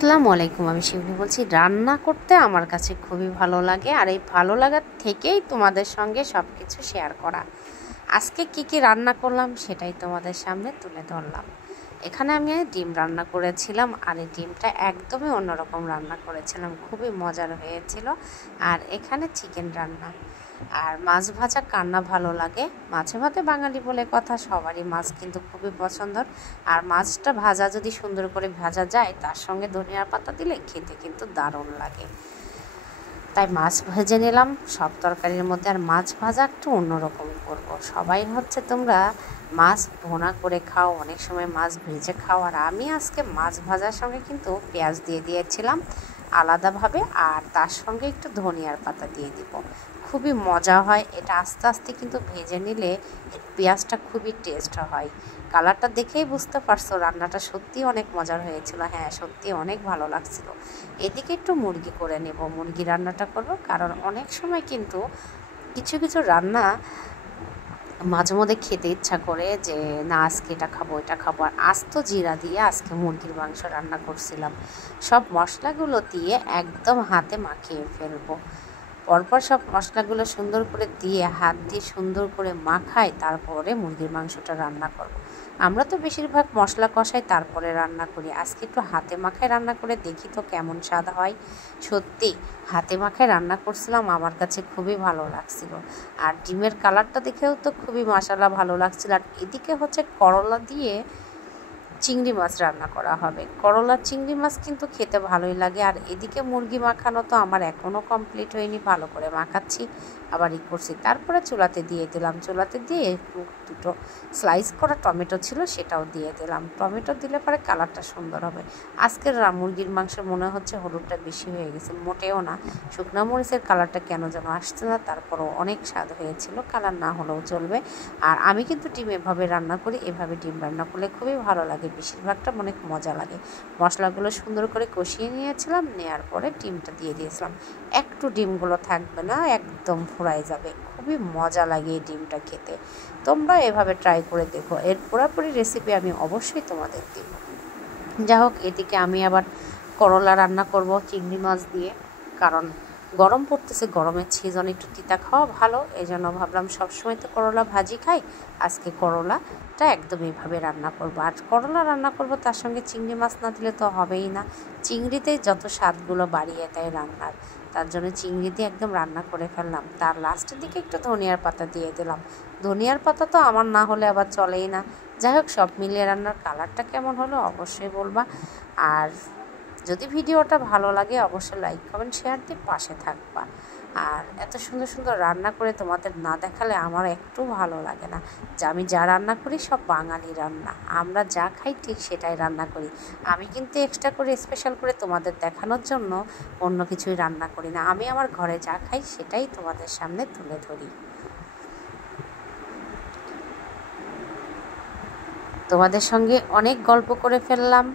আসসালামু আলাইকুম। আমি শিউলি বলছি। রান্না করতে আমার কাছে খুবই ভালো লাগে, আর এই ভালো লাগার থেকেই তোমাদের সঙ্গে সব কিছু শেয়ার করা। আজকে কি রান্না করলাম সেটাই তোমাদের সামনে তুলে ধরলাম। এখানে আমি ডিম রান্না করেছিলাম, আর এই ডিমটা একদমই অন্যরকম রান্না করেছিলাম, খুবই মজার হয়েছিল। আর এখানে চিকেন রান্না আর মাছ ভাজা। কান্না ভালো লাগে, মাছে ভাতে বাঙালি বলে কথা, সবারই মাছ কিন্তু খুবই পছন্দর। আর মাছটা ভাজা যদি সুন্দর করে ভাজা যায়, তার সঙ্গে ধনিয়ার পাতা দিলে খেতে কিন্তু দারুণ লাগে। তাই মাছ ভেজে নিলাম সব তরকারির মধ্যে। আর মাছ ভাজা একটু অন্যরকম করব। সবাই হচ্ছে তোমরা মাছ ভোনা করে খাও, অনেক সময় মাছ ভেজে খাও, আর আমি আজকে মাছ ভাজার সঙ্গে কিন্তু পেঁয়াজ দিয়ে দিয়েছিলাম আলাদাভাবে, আর তার সঙ্গে একটু ধনিয়ার পাতা দিয়ে দিব। খুবই মজা হয় এটা। আস্তে আস্তে কিন্তু ভেজে নিলে পেঁয়াজটা খুবই টেস্ট হয়। কালারটা দেখেই বুঝতে পারছো রান্নাটা সত্যিই অনেক মজার হয়েছিল। হ্যাঁ, সত্যি অনেক ভালো লাগছিল। এদিকে একটু মুরগি করে নেব, মুরগি রান্নাটা করব। কারণ অনেক সময় কিন্তু কিছু কিছু রান্না মাঝে মধ্যে খেতে ইচ্ছা করে যে না আজকে এটা খাবো এটা খাবো। আর আস্ত জিরা দিয়ে আজকে মুরগির মাংস রান্না করছিলাম। সব মশলাগুলো দিয়ে একদম হাতে মাখিয়ে ফেলবো। পরপর সব মশলাগুলো সুন্দর করে দিয়ে হাত দিয়ে সুন্দর করে মাখাই, তারপরে মুরগির মাংসটা রান্না করব। আমরা তো বেশিরভাগ মশলা কষাই তারপরে রান্না করি। আজকে একটু হাতে মাখায় রান্না করে দেখি তো কেমন স্বাদ হয়। সত্যি হাতে মাখায় রান্না করছিলাম, আমার কাছে খুবই ভালো লাগছিল। আর ডিমের কালারটা দেখেও তো খুবই মাশাআল্লাহ ভালো লাগছিল। আর এদিকে হচ্ছে করলা দিয়ে চিংড়ি মাছ রান্না করা হবে। করলা চিংড়ি মাছ কিন্তু খেতে ভালোই লাগে। আর এদিকে মুরগি মাখানো তো আমার এখনও কমপ্লিট হয়নি, ভালো করে মাখাচ্ছি, আবার করছি। তারপরে চুলাতে দিয়ে দিলাম, চুলাতে দিয়ে দুটো স্লাইস করা টমেটো ছিল সেটাও দিয়ে দিলাম। টমেটো দিলে পরে কালারটা সুন্দর হবে। আজকের মুরগির মাংস মনে হচ্ছে হলুদটা বেশি হয়ে গেছে, মোটেও না। শুকনো মরিচের কালারটা কেন যেন আসছে না, তারপরও অনেক স্বাদ হয়েছিল। কালার না হলেও চলবে। আর আমি কিন্তু ডিম এভাবে রান্না করি, এভাবে ডিম রান্না করলে খুবই ভালো লাগে, বেশিরভাগটা অনেক মজা লাগে। মশলাগুলো সুন্দর করে কষিয়ে নিয়েছিলাম, নেওয়ার পরে ডিমটা দিয়ে দিয়েছিলাম। একটু ডিমগুলো থাকবে না, একদম ফুরাই যাবে। খুবই মজা লাগে এই ডিমটা খেতে। তোমরা এভাবে ট্রাই করে দেখো, এর পুরোপুরি রেসিপি আমি অবশ্যই তোমাদের দেব। যা হোক, এদিকে আমি আবার করলা রান্না করব চিংড়ি মাছ দিয়ে। কারণ গরম পড়তেছে, গরমের সিজন একটু তিতা খাওয়া ভালো, এই জন্য ভাবলাম সবসময় তো করলা ভাজি খাই, আজকে করলাটা একদম এইভাবে রান্না করব। আর করলা রান্না করব তার সঙ্গে চিংড়ি মাছ না দিলে তো হবেই না। চিংড়িতেই যত স্বাদগুলো বাড়িয়ে দেয় রান্নার, তার জন্য চিংড়ি দিয়ে একদম রান্না করে ফেললাম। তার লাস্টের দিকে একটু ধনিয়ার পাতা দিয়ে দিলাম। ধনিয়ার পাতা তো আমার না হলে আবার চলেই না। যাই হোক, সব মিলিয়ে রান্নার কালারটা কেমন হলো অবশ্যই বলবা। আর যদি ভিডিওটা ভালো লাগে অবশ্যই লাইক কমেন্ট শেয়ার দিয়ে পাশে থাকবা। আর এত সুন্দর সুন্দর রান্না করে তোমাদের না দেখালে আমার একটু ভালো লাগে না। যে আমি যা রান্না করি সব বাঙালি রান্না, আমরা যা খাই ঠিক সেটাই রান্না করি। আমি কিন্তু এক্সট্রা করে স্পেশাল করে তোমাদের দেখানোর জন্য অন্য কিছুই রান্না করি না। আমি আমার ঘরে যা খাই সেটাই তোমাদের সামনে তুলে ধরি। তোমাদের সঙ্গে অনেক গল্প করে ফেললাম,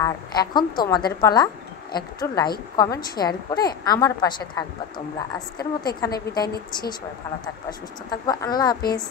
আর এখন তোমাদের পালা। একটু লাইক কমেন্ট শেয়ার করে আমার পাশে থাকবা তোমরা। আজকের মতো এখানে বিদায় নিচ্ছি। সবাই ভালো থাকবা, সুস্থ থাকবা। আল্লাহ হাফেজ।